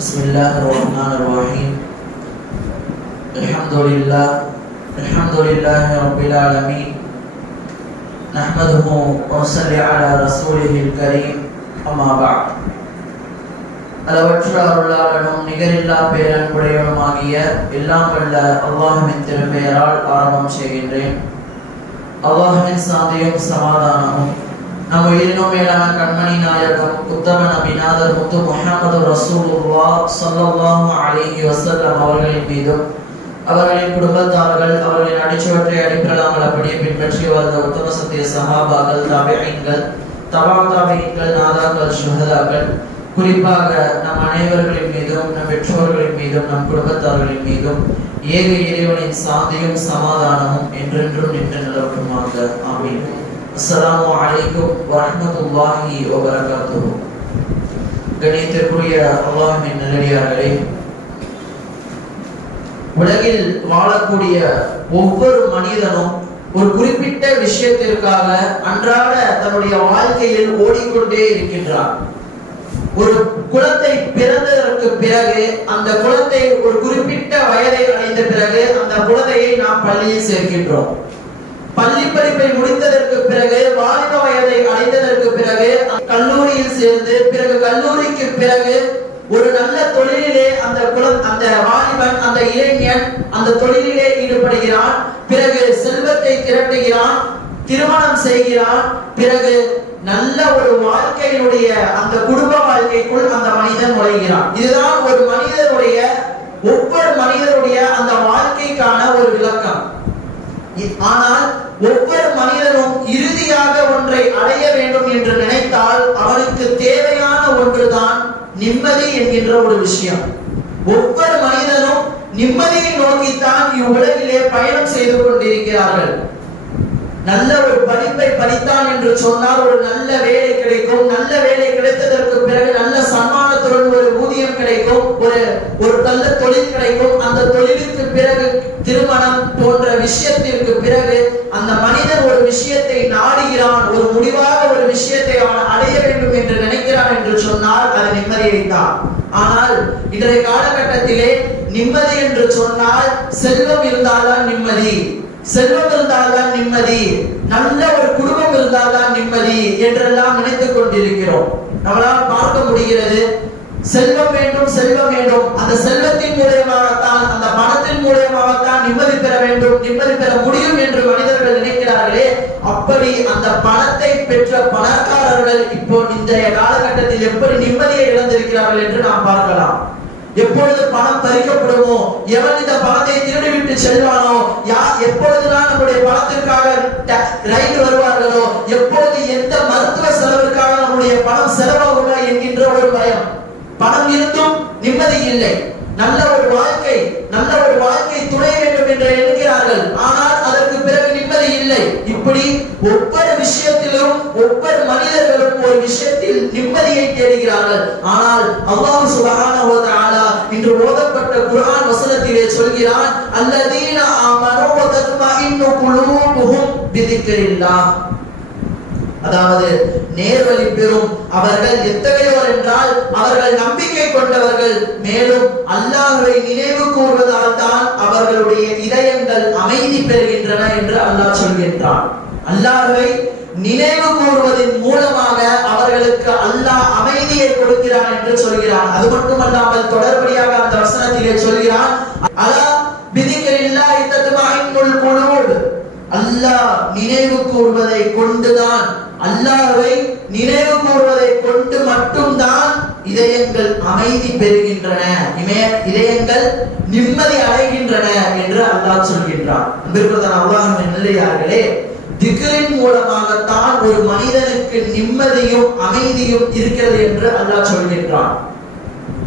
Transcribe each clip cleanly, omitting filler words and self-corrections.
بسم الله الرحمن الرحيم. الحمد لله رب العالمين. نحمده ونصلي على رسوله الكريم. أما بعد. அளவற்ற அருளாளனும் நிகரில்லா பேரன்புடையவனுமாகிய எல்லாம் வல்ல அல்லாஹ்வின் திருப்பெயரால் ஆரம்பம் செய்கின்றேன். அல்லாஹ்வின் சாந்தியும் சமாதானமும் நம் உயிரினும் மேலான கண்மணி நாயகம் உத்தம நபிநாதர் முத்து முஹம்மது ரசூலுல்லாஹ் ஸல்லல்லாஹு அலைஹி வஸல்லம் அவர்களின் மீதும் அவர்களின் குடும்பத்தார்கள் அவர்களின் அடிச்சுவற்றை அடிப்படையாமல் அப்படியே பின்பற்றி வாழ்ந்த உத்தம சத்திய சஹாபாக்கள், தாபிஈன்கள், தபாதாபிஈன்கள், நாதாக்கள், ஷுஹதாக்கள், குறிப்பாக நம் அனைவர்களின் மீதும் நம் பெற்றோர்களின் மீதும் நம் குடும்பத்தார்களின் மீதும் ஏக இறைவனின் சாந்தியும் சமாதானமும் என்றென்றும் நின்று நிலவட்டுமாக. ஆமீன். அஸ்ஸலாமு அலைக்கும் வரஹ்மத்துல்லாஹி வபரகாத்துஹு. கண்ணியத்திற்குரிய அல்லாஹ்வின் நல்லடியார்களே, உலகில் வாழக்கூடிய ஒவ்வொரு மனிதனும் ஒரு குறிப்பிட்ட விஷயத்திற்காக அன்றாட தன்னுடைய வாழ்க்கையில் ஓடிக்கொண்டே இருக்கின்றார். ஒரு குழந்தை பிறந்ததற்கு பிறகு அந்த குழந்தை ஒரு குறிப்பிட்ட வயதை அடைந்த பிறகு அந்த குழந்தையை நாம் பள்ளியில் சேர்க்கின்றோம். பள்ளி படிப்பை முடித்ததற்கு பிறகு வாலிப வயதை அடைந்ததற்கு பிறகு கல்லூரியில் சேர்ந்து பிறகு கல்லூரிக்கு பிறகு ஒரு நல்ல தொழிலிலே அந்த வாலிபன் அந்த இளைஞன் அந்த தொழிலிலே ஈடுபடுகிறான். பிறகு செல்வத்தை திரட்டுகிறான், திருமணம் செய்கிறான். பிறகு நல்ல ஒரு வாழ்க்கையினுடைய அந்த குடும்ப வாழ்க்கைக்குள் அந்த மனிதன் நுழைகிறான். இதுதான் ஒரு மனிதனுடைய ஒவ்வொரு மனிதனுடைய அந்த வாழ்க்கைக்கான ஒரு விளக்கம். ஆனால் ஒவ்வொரு மனிதனும் இறுதியாக ஒன்றை அடைய வேண்டும் என்று நினைத்தால் அவனுக்கு தேவையான ஒன்றுதான் நிம்மதி என்கின்ற ஒரு விஷயம். ஒவ்வொரு மனிதனும் நிம்மதியை நோக்கித்தான் இவ்வுலகிலே பயணம் செய்து கொண்டிருக்கிறார்கள். நல்ல ஒரு படிப்பை படித்தான் என்று சொன்னால் ஒரு நல்ல வேலை கிடைக்கும். நல்ல வேலை கிடைத்ததற்கு பிறகு நல்ல சன்மானத்துடன் ஒரு ஊதியம் கிடைக்கும், ஒரு நல்ல தொழில் கிடைக்கும். அந்த தொழிலுக்கு பிறகு திருமணம் போன்ற விஷயத்திற்கு பிறகு அந்த மனிதன் ஒரு விஷயத்தை நாடுகிறான், ஒரு முடிவாக ஒரு விஷயத்தை அவன் அடைய வேண்டும் என்று நினைக்கிறான் என்று சொன்னால் அது நிம்மதியைத்தான். ஆனால் இன்றைய காலகட்டத்திலே நிம்மதி என்று சொன்னால் செல்வம் இருந்தால்தான் நிம்மதி, செல்வம் இருந்தால்தான் நிம்மதி, நல்ல ஒரு குடும்பம் இருந்தால்தான் நிம்மதி என்றெல்லாம் நினைத்துக் கொண்டிருக்கிறோம். நம்மளால் பார்க்க முடிகிறது, செல்வம் வேண்டும், செல்வம் வேண்டும். அந்த செல்வத்தின் மூலமாகத்தான், அந்த பணத்தின் மூலமாகத்தான் நிம்மதி பெற வேண்டும், நிம்மதி பெற முடியும் என்று மனிதர்கள் நினைக்கிறார்களே. அப்படி அந்த பணத்தை பெற்ற பணக்காரர்கள் இப்போ இன்றைய காலகட்டத்தில் எப்படி நிம்மதியை இழந்திருக்கிறார்கள் என்று நாம் பார்க்கலாம். எப்பொழுது பணம் பறிக்கப்படுமோ, எவன் இந்த பணத்தை திருடிவிட்டு செல்வானோ, எப்பொழுதுதான் நம்முடைய பணத்திற்காக ரைட் வருவார்களோ, எப்பொழுது எந்த மருத்துவ செலவிற்காக நம்முடைய பணம் செலவாகுமா என்கின்ற ஒரு பயம். பணம் இருந்தும் நிம்மதி இல்லை. நல்ல ஒரு வாழ்க்கை துணை வேண்டும் என்று எண்ணுகிறார்கள். ஆனால் அதற்கு பிறகு நிம்மதி இல்லை. இப்படி ஒவ்வொரு விஷயத்திலும் ஒவ்வொரு மனிதர்களும் ஒரு விஷயத்தில் நிம்மதியை தேடுகிறார்கள். ஆனால் அல்லாஹ் சுப்ஹானஹு வ தஆலா இன்று ஓதப்பட்ட குர்ஆன் வசனத்திலே சொல்கிறான், அல்லதீன ஆமனூ வ தத்மஇன்னு குலூபுஹும் பிதிக்ரில்லாஹ். அதாவது நேர்வழி பெறும் அவர்கள் எத்தகையோர் என்றால் அவர்கள் நம்பிக்கை கொண்டவர்கள், மேலும் அல்லாஹ்வை நினைவு கூர்வதால் தான் அவர்களுடைய இதயங்கள் அமைதி பெறுகின்றன என்று அல்லாஹ் சொல்கின்றான். அல்லாஹ்வை நினைவு கூர்வதன் மூலமாக அவர்களுக்கு அல்லாஹ் அமைதியை கொடுக்கிறான் என்று சொல்கிறான். அது மட்டுமல்லாமல் தொடர்படியாக அந்த வசனத்திலே சொல்கிறான், அலா பிதிக்ரில்லாஹி தத்மஇன்னுல் குலூப். அல்லாஹ் நினைவு கூர்வதை கொண்டுதான், அல்லாஹ்வை நினைவு கூர்வதை கொண்டு மட்டும்தான் இதயங்கள் அமைதி பெறுகின்றன, இதயங்கள் நிம்மதி அடைகின்றன என்று அல்லாஹ் சொல்கின்றான். அன்பிற்குரிய அல்லாஹ்வின் நல்லடியார்களே, திக்ரின் மூலமாகத்தான் ஒரு மனிதனுக்கு நிம்மதியும் அமைதியும் இருக்கிறது என்று அல்லாஹ் சொல்கின்றான்.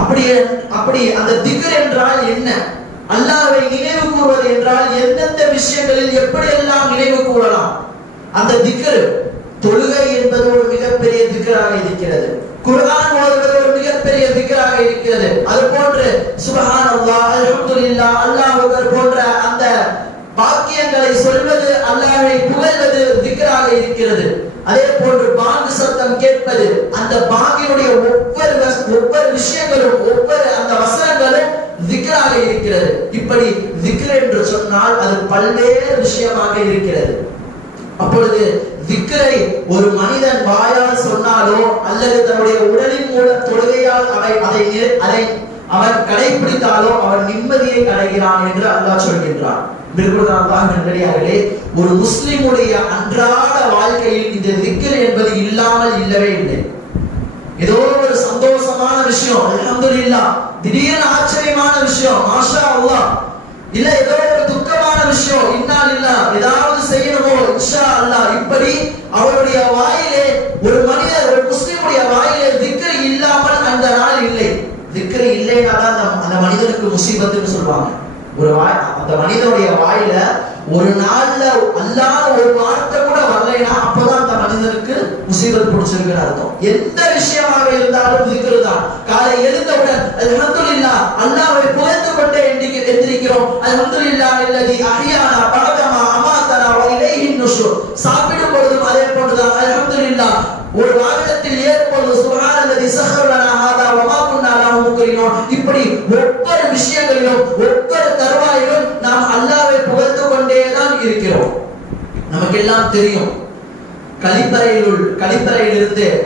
அப்படி அந்த திக்ர் என்றால் என்ன? அல்லாஹ்வை நினைவு கூறுவது என்றால் எந்தெந்த விஷயங்களில் எப்படியெல்லாம் நினைவு கூறலாம்? அந்த திக்ர், தொழுகை என்பது ஒரு மிகப்பெரிய திக்ராக இருக்கிறது. குர்ஆன் ஓதுவது ஒரு மிகப்பெரிய திக்ராக இருக்கிறது. அது போன்று சுப்ஹானல்லாஹ், அல்ஹம்துலில்லாஹ், அல்லாஹ் அக்பர் போன்ற அந்த வாக்கியங்களை சொல்வது, அல்லாஹ்வை புகழ்வது திக்ராக இருக்கிறது. அதே போன்று பாங்கு சத்தம் கேட்பது, அந்த பாங்கினுடைய ஒவ்வொரு ஒவ்வொரு விஷயங்களும் ஒவ்வொரு அந்த வசனங்களும் திக்ராக இருக்கிறது. இப்படி திக்ர் என்று சொன்னால் அது பல்வேறு விஷயமாக இருக்கிறது. அப்பொழுது திக்ரை ஒரு மனிதன் வாயால் சொன்னாலோ அல்லது தன்னுடைய உடலின் மூலம் தொழுகையால் அதை அவன் கடைபிடித்தாலோ அவன் நிம்மதியை அடைகிறான் என்று அல்லாஹ் சொல்கின்றான். ஒரு முஸ்லிமுடைய அன்றாட வாழ்க்கையில் இந்த திக்ர் என்பது இல்லாமல் இல்லவே இல்லை. ஏதோ ஒரு சந்தோஷமான விஷயம், அல்ஹம்துலில்லாஹ், திடீர்னு ஆச்சரியமான விஷயம், மாஷா அல்லாஹ், இல்ல ஏதோ ஒரு துக்கமான விஷயம், இன்னா லில்லாஹ், ஏதாவது செய்யணுமோ இன்ஷா அல்லாஹ், இப்படி அவருடைய வாயிலே ஒரு மனிதர் ஒரு முஸ்லிமுடைய வாயிலே திக்ர் இல்லாமல் அந்த நாள் இல்லை. திக்ர் இல்லைனாதான் அந்த மனிதனுக்கு முசீபத்துன்னு சொல்லுவாங்க. அந்த மனிதனுடைய வாயில ஒரு நாள்ல அல்லாஹ் ஒரு வார்த்தை கூட வரலைன்னா அப்பதான் அந்த மனிதனுக்கு முசீபத் பிடிச்சிருக்குன்னு அர்த்தம். எந்த விஷயமாக இருந்தாலும் திக்ர் தான். காலை எழுந்தவுடன் அல்ஹம்துலில்லாஹ், அல்லாஹ்வை புகழ்ந்து கொண்டே எந்திரிக்கிறோம். அல்ஹம்துலில்லாஹ் அல்லதி அஹ்யானா பஅதமா அமாதனா வ இலைஹின் நுஷூர். சாப்பிடும் பொழுதும் அதே போன்றுதான் அல்ஹம்துலில்லாஹ். ஒரு வாகனத்தில் ஏறும்போது சுப்ஹானல்லதி ஸஹர லனா ஹாதா வ மா குன்னா லஹு முக்ரினூன். இப்படி ஒவ்வொரு விஷயங்களிலும் ஒவ்வொரு தருவாயிலும் நாம் அல்லாஹ்வை புகழ்ந்து கொண்டே தான் இருக்கிறோம். நமக்கு எல்லாம் தெரியும்,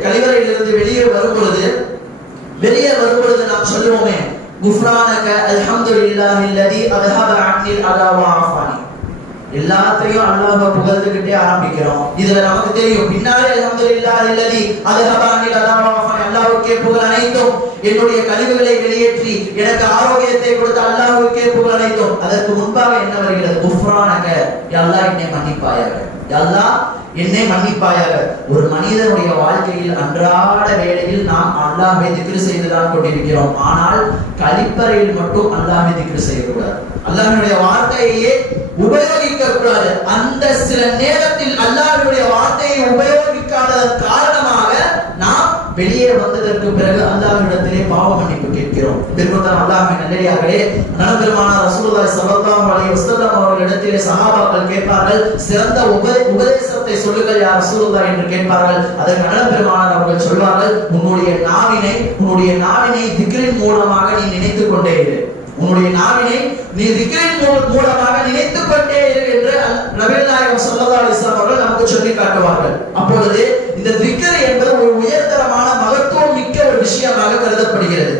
கழிவறையிலிருந்து வெளியே வரும்பொழுது நாம் சொல்லுவோமே, குஃப்ரானக அல்ஹம்துலில்லாஹி அல்லதி அத்ஹப அன்னில் அதா வ ஆஃபானி. எல்லாத்தையும் அல்லாஹ்வை புகழ்ந்துகிட்டே ஆரம்பிக்கிறோம். இதுல நமக்கு தெரியும் பின்னாலே அல்ஹம்துலில்லாஹி அல்லதி அத்ஹப அன்னில் அதா வ ஆஃபானி, அல்லாஹ்வுக்கே புகழ் அனைத்தும், என்னுடைய கழிவுகளை வெளியேற்றி எனக்கு ஆரோக்கியத்தை கொடுத்த அல்லாஹ்வுக்கே புகழ் அனைத்தும். அதற்கு முன்பாக என்ன வருகிறது? குஃப்ரானக, யா அல்லாஹ் என்னை மன்னிப்பாயாக, யா அல்லாஹ் என்னை மன்னிப்பாயாக. ஒரு மனிதனுடைய வாழ்க்கையில் அன்றாட வேளையில் நாம் அல்லாஹ்வை திக்ர் செய்துதான் கொண்டிருக்கிறோம். ஆனால் கழிப்பறையில் மட்டும் அல்லாஹ்வை திக்ர் செய்யக்கூடாது. அல்லாஹ்வுடைய வார்த்தையே உபயோகிக்க கூடாது. அந்த சில நேரத்தில் அல்லாஹ்வுடைய வார்த்தையை உபயோகிக்காததன் காரணமாக நாம் வெளியே வந்ததற்கு பிறகு அல்லாஹ்விடத்திலே பாவ மன்னிப்பு கேட்கிறோம். பெருமக்கள் அல்லாஹ்வின் நல்லடியார்களே, நபிபெருமானார் ரசூலுல்லாஹி ஸல்லல்லாஹு அலைஹி வஸல்லம் அவர்களிடத்திலே சஹாபாக்கள் கேட்பார்கள், சிறந்த உபதேசத்தை சொல்லுங்கள் யா ரசூலுல்லாஹ் என்று கேட்பார்கள். அதற்கு நபிபெருமானார் அவர்கள் சொல்வார்கள், உன்னுடைய நாவினை திக்ரின் மூலமாக நீ நினைத்துக் கொண்டே இரு. உன்னுடைய நாவினை நீ திக்ரின் மூலமாக நினைத்துக் கொண்டே இரு என்று நபிகள் நாயகம் ஸல்லல்லாஹு அலைஹி வஸல்லம் அவர்கள் நமக்கு சொல்லி காட்டுவார்கள். அப்பொழுது இந்த திக்ர் என்பது ஒரு உயர்தரமான மகத்துவம் மிக்க ஒரு விஷயமாக கருதப்படுகிறது.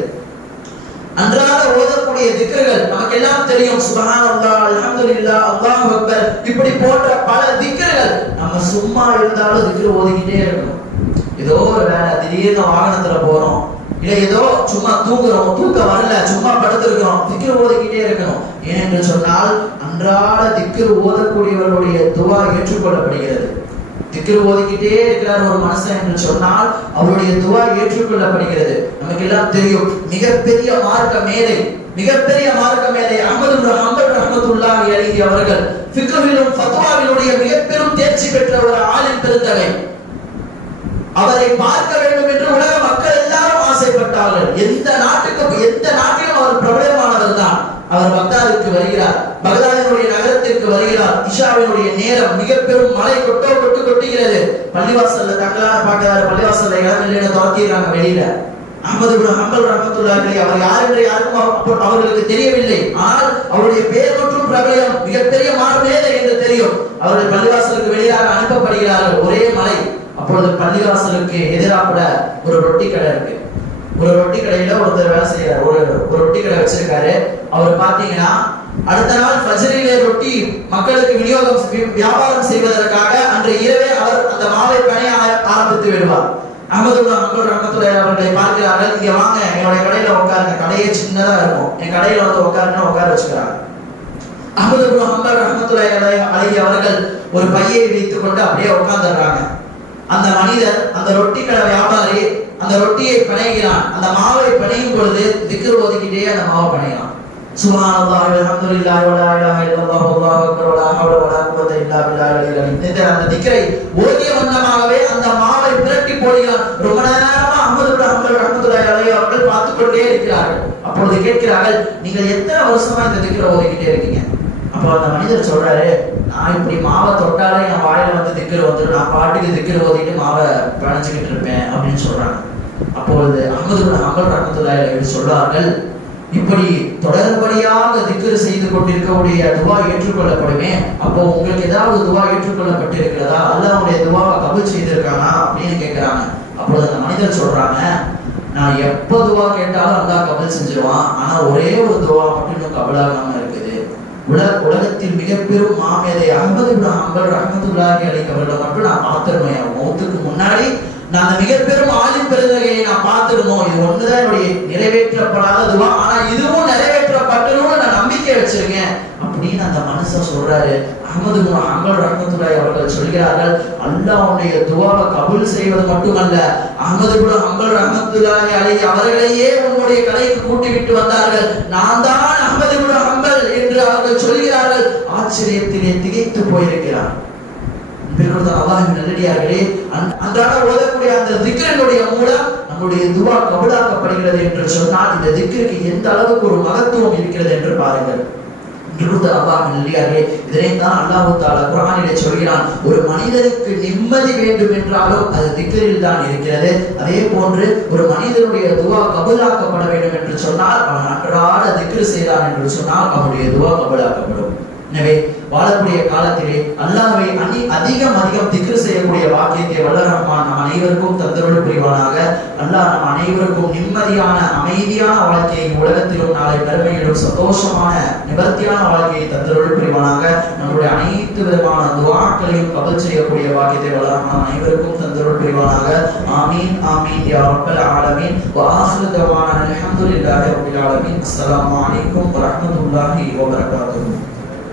அன்றாட ஓதக்கூடிய திக்ர்கள் நமக்கு எல்லாம் தெரியும். சுப்ஹானல்லாஹ், அல்ஹம்துலில்லாஹ், அல்லாஹு அக்பர், இப்படி போன்ற பல திக்ர்கள். நம்ம சும்மா இருந்தாலும் திக்ர் ஓதிக்கிட்டே இருக்கணும். ஏதோ ஒரு வேலை, திடீர்னு வாகனத்துல போறோம், இல்ல ஏதோ சும்மா தூங்குறோம், தூக்கம் வரல, சும்மா படுத்திருக்கிறோம், திக்ர் ஓதிக்கிட்டே இருக்கணும். ஏனென்று சொன்னால் அன்றாட திக்ர் ஓதக்கூடியவர்களுடைய துஆ ஏற்றுக்கொள்ளப்படுகிறது. திக்ர் ஓதிக்கிட்டே இருக்கிறார் ஒரு மனுஷன் என்று சொன்னால் அவருடைய துஆ ஏற்றுக்கொள்ளப்படுகிறது. நமக்கு எல்லாம் தெரியும், மிகப்பெரிய மார்க்க மேதை அஹ்மது இப்னு ஹம்பல் ரஹ்மத்துல்லாஹி அலைஹி அவர்கள் ஃபிக்ஹிலும் ஃபத்வாவிலுடைய மிகப்பெரும் தேர்ச்சி பெற்ற ஒரு ஆலிம் பெருந்தகை. அவரை பார்க்க வேண்டும் என்று உலக மக்கள் எல்லாரும் ஆசைப்பட்டார்கள். எந்த நாட்டிலும் அவர் பிரபலமானவர் தான். அவர் பக்தாதுக்கு வருகிறார், பகதாதினுடைய நகரத்திற்கு வருகிறார். இஷாவினுடைய நேரம், மிக பெரும் மழை கொட்டுகிறது. பள்ளிவாசல்ல தங்கலான பாக்கிறார், பள்ளிவாசல்ல இடம் இல்லைன்னு துரத்திடுறாங்க வெளியில. அஹ்மது இப்னு ஹம்பல் ரஹ்மத்துல்லாஹி அலைஹி அவர் யார் என்று யாருக்கும் அவர்களுக்கு தெரியவில்லை. ஆனால் அவருடைய பெயர் மற்றும் பிரபலம் மிகப்பெரிய மேதை என்று தெரியும். அவர்கள் பள்ளிவாசலுக்கு வெளியாக அனுப்பப்படுகிறார்கள். ஒரே மழை. அப்பொழுது பள்ளிவாசலுக்கு எதிராக ஒரு ரொட்டி கடை இருக்கு. ஒரு ரொட்டி கடையில ஒருத்தர் வேலை செய்யறாரு, ஒரு ரொட்டி கடை வச்சிருக்காரு. அவர் பாத்தீங்கன்னா அடுத்த நாள் ஃபஜ்ரிலே ரொட்டி மக்களுக்கு வியாபாரம் செய்வதற்காக அன்று இரவே அவர் அந்த மாவை பணிய ஆரம்பித்து விடுவார். அஹ்மது இப்னு ஹம்பல் ரஹ்மத்துல்லாஹி அவர்களை பார்க்கிறார்கள், இங்க வாங்க என்னுடைய கடையில உட்காருங்க, கடையே சின்னதா இருக்கும், என் கடையில வந்து உட்கார வச்சுக்கிறாங்க. அஹ்மது இப்னு ஹம்பல் ரஹ்மத்துல்லாஹி அலைஹி அவர்கள் ஒரு பையை வைத்துக் கொண்டு அப்படியே உட்கார்ந்துடுறாங்க. அந்த மனிதர், அந்த ரொட்டி கடை வியாபாரி அந்த ரொட்டியை பிணைகிறான். அந்த மாவை பிணையும் பொழுது திக்ர் ஓதிக்கிட்டே அந்த மாவை பிணைகிறான். சுப்ஹானல்லாஹ் வல்ஹம்துலில்லாஹி வலா இலாஹா இல்லல்லாஹு வல்லாஹு அக்பர் வலா ஹவ்ல வலா குவத்த இல்லா பில்லாஹில் அலீம். அந்த திக்ரை ஓதிய வண்ணமாகவே அந்த மாவை பிரட்டி போடுகிறான். ரொம்ப நேரமா அஹ்மது இப்னு ஹம்பல் ரஹ்மத்துல்லாஹி அலைஹி அவர்கள் பார்த்து கொண்டே இருக்கிறார்கள். அப்பொழுது கேட்கிறார்கள், நீங்கள் எத்தனை வருஷமா இந்த திக்ரை ஓதிக்கிட்டே இருக்கீங்க? அப்போ அந்த மனிதர் சொல்றாரு, நான் இப்படி மாவை தொட்டாலே என் வாயில வந்து திக்ர் வந்துடும், நான் பாட்டுக்கு திக்ர் ஓதிட்டு மாவை பிணைஞ்சுக்கிட்டு இருப்பேன் அப்படின்னு சொல்றாங்க. அப்பொழுது அஹ்மது இப்னு ஹம்பல் ரஹ்மத்துல்லாஹி அலைஹி சொல்றார்கள், இப்படி தொடர்படியாக திக்ர் செய்து கொண்டிருக்கக்கூடிய துவா ஏற்றுக்கொள்ளப்படுமே, அப்போ உங்களுக்கு ஏதாவது துவா ஏற்றுக்கொள்ளப்பட்டிருக்கிறதா, அல்லாஹ்வுடைய துவாவை கபூல் செய்திருக்கானா அப்படின்னு கேட்கிறாங்க. அப்பொழுது அந்த மனிதர் சொல்றாங்க, நான் எப்ப துவா கேட்டாலும் அல்லாஹ் கபூல் செஞ்சிருவான், ஆனா ஒரே ஒரு துவா மட்டும் இன்னும் கபூலாகாம இருக்குது. உலகத்தில் மிக பெரும் மாமேதை அஹ்மது இப்னு ஹம்பல் ரஹ்மத்துல்லாஹி அலைஹி அவர்களை மட்டும் நான் பார்த்திருந்தேன். மௌத்துக்கு முன்னாடி நான் அந்த மிக பெரும் ஆலிம் பெருந்தகையை நான் பார்த்திருந்தோம். இது ஒண்ணுதான் என்னுடைய நிறைவேற்றப்படாத துவா, ஆனா இதுவும் நிறைவேற்றப்பட்டணும்னு நான் நம்பிக்கை வச்சிருக்கேன் அப்படின்னு அந்த மனுஷன் சொல்றாரு. அஹ்மது இப்னு ஹம்பல் ரஹ்மத்துல்லாஹி அவர்கள் சொல்கிறார்கள், அல்லாஹ்வுடைய துவாவை கபூல் செய்வது மட்டுமல்ல, அஹ்மது இப்னு ஹம்பல் ரஹ்மத்துல்லாஹி அலைஹி அவர்களையே உன்னுடைய கலைக்கு கூட்டி விட்டு வந்தார்கள். நான் தான் அஹ்மது இப்னு ஹம்பல் என்று அவர்கள் சொல்கிறார்கள். ஆச்சரியத்திலே திகைத்து போயிருக்கிறார். அல்லாஹ்வின் நல்லடியார்களே, அன்றாட ஓதக்கூடிய அந்த திக்ரினுடைய மூலம் நம்முடைய துவா கபூலாக்கப்படுகிறது என்று சொன்னால் இந்த திக்ருக்கு எந்த அளவுக்கு ஒரு மகத்துவம் இருக்கிறது என்று பாருங்கள். அல்லாஹ்வின் நல்லடியார்களே, இதைத்தான் அல்லாஹ் தஆலா குர்ஆனிலே சொல்கிறான், ஒரு மனிதனுக்கு நிம்மதி வேண்டும் என்றாலும் அது திக்ரில் தான் இருக்கிறது. அதே போன்று ஒரு மனிதனுடைய துவா கபூலாக்கப்பட வேண்டும் என்று சொன்னால் அவன் அன்றாட திக்ர் செய்தான் என்று சொன்னால் அவனுடைய துவா கபூலாக்கப்படும். எனவே வாழக்கூடிய காலத்திலே அல்லாஹ்வை அதிகம் திக்ர் செய்யக்கூடிய வாக்கியத்தை வல்ல ரஹ்மான் நம் அனைவருக்கும் தந்தருள் புரிவானாக. அல்லாஹ் நம் அனைவருக்கும் நிம்மதியான அமைதியான வாழ்க்கையை உலகத்திலும் நாளை பெருமையிலும் சந்தோஷமான நிவர்த்தியான வாழ்க்கையை தந்தருள் புரிவானாக. நம்முடைய அனைத்து விதமான துஆக்களையும் கபூல் செய்யக்கூடிய வாக்கியத்தை வல்ல ரஹ்மான் அனைவருக்கும் தந்தருள் புரிவானாக. ஆமீன் ஆமீன் யா ரப்பல் ஆலமீன். வ ஆகிரு தவானா அல்ஹம்துலில்லாஹி ரப்பில் ஆலமீன். அஸ்ஸலாமு அலைக்கும் வ ரஹ்மத்துல்லாஹி வ பரகாத்துஹு.